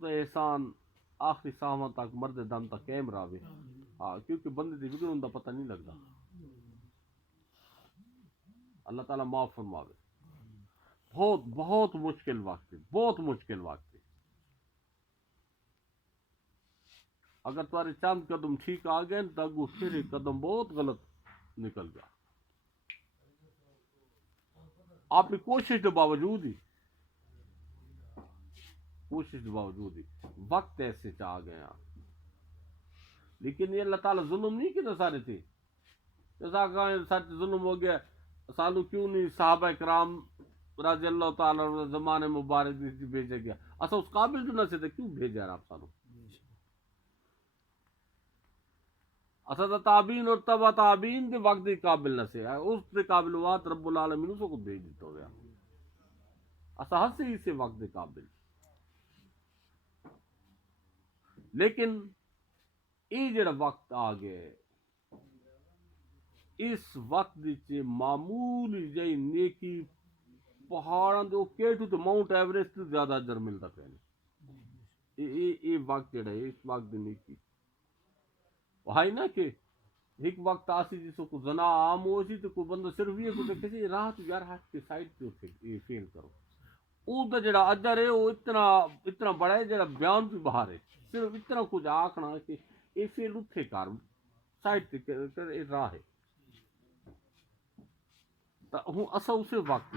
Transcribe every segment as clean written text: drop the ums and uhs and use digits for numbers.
تو احسان آخری ساواں تک مرد دم تک قائم رہے. ہاں کیونکہ بندے دی وگڑن دا پتہ نہیں لگتا. اللہ تعالیٰ معاف فرماوے. بہت بہت مشکل وقت ہے, بہت مشکل وقت ہے. اگر تمہارے چند قدم ٹھیک آ گئے تو اگو پھر ایک قدم بہت غلط نکل گیا. آپ کی کوشش کے باوجود ہی وقت ایسے چاہ گئے آپ. لیکن یہ اللہ تعالیٰ ظلم نہیں کیتے سارے تھے. جیسا سچ ظلم ہو گیا سالو کیوں نہیں صحابہ کرام رضی اللہ تعالیٰ زمانے مبارک بھیجا گیا. اصا اس قابل جو نہ سے کیوں بھیجا ہے آپ سانو. اصا تو تابعین اور تبع تابعین کے وقت کے قابل نہ سے اس کے قابل وات رب العالمین اس کو بھیج دیتا ہو گیا. اصا ہر سے اسے وقت کے قابل. لیکن یہ جڑا وقت آ گئے اس وقت وچ معمولی جی نیکی پہاڑاں دے کیٹو تے ماؤنٹ ایوریسٹ تو زیادہ اجر ملتا پیا. یہ وقت جڑا ہے اس وقت دی نیکی ہے نا کہ ایک وقت آسی جس کو زنا عام ہو سی تو کوئی بندہ صرف یہ کو دیکھے سی راہ تو یار ہٹ کے سائڈ پہ یہ فیل کرو. او دا جڑا اجر ہے وہ اتنا بڑا ہے جڑا بیان بھی باہر ہے. صرف اتنا کچھ آکھنا کہ یہ فیل اتھے کر سائڈ تے یہ راہ ہے. تا ہوں اسا اسے وقت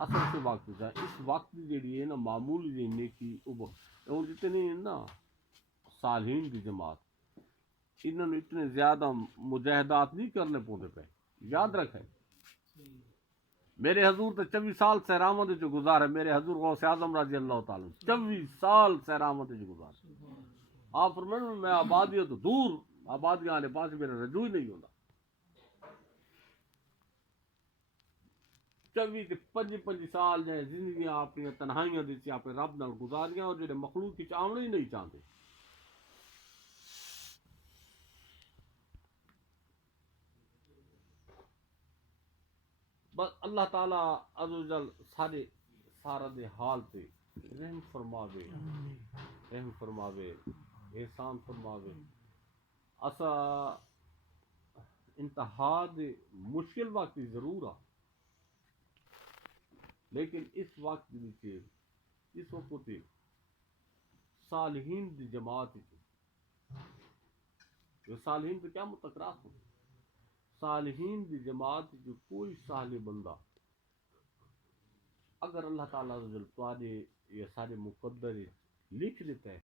اس وقت جیڑی ہے نا معمولی جی نیکی وہ جتنے نا صالحین کی جماعت انہوں نے اتنے زیادہ مجاہدات نہیں کرنے پوندے پہ. یاد رکھیں میرے حضور تو 24 سال سہرامت جو گزارے. میرے حضور غوث اعظم رضی اللہ تعالیٰ 24 سال سہرامت جو گزارے. آپ فرمائیں میں آبادی تو دور آبادیاں والے پاس میرا رجوع ہی نہیں ہوتا. 25 سال جائے زندگی اپنی تنہائیاں دیتی اپنے رب نال گزاریاں اور جڑے مخلوق کی آمنے ہی نہیں چاہتے. بس اللہ تعالیٰ عز و جل سارا دے حال پہ رحم فرماوے احسان فرماوے. اسا انتہا دے مشکل وقت ضرور آ لیکن اس وقت اس وقت صالحین دی جماعت جو صالحین تو کیا متقراس ہو. صالحین دی جماعت جو کوئی صالح بندہ اگر اللہ تعالیٰ تواڈے یا سارے مقدر لکھ دیتا ہے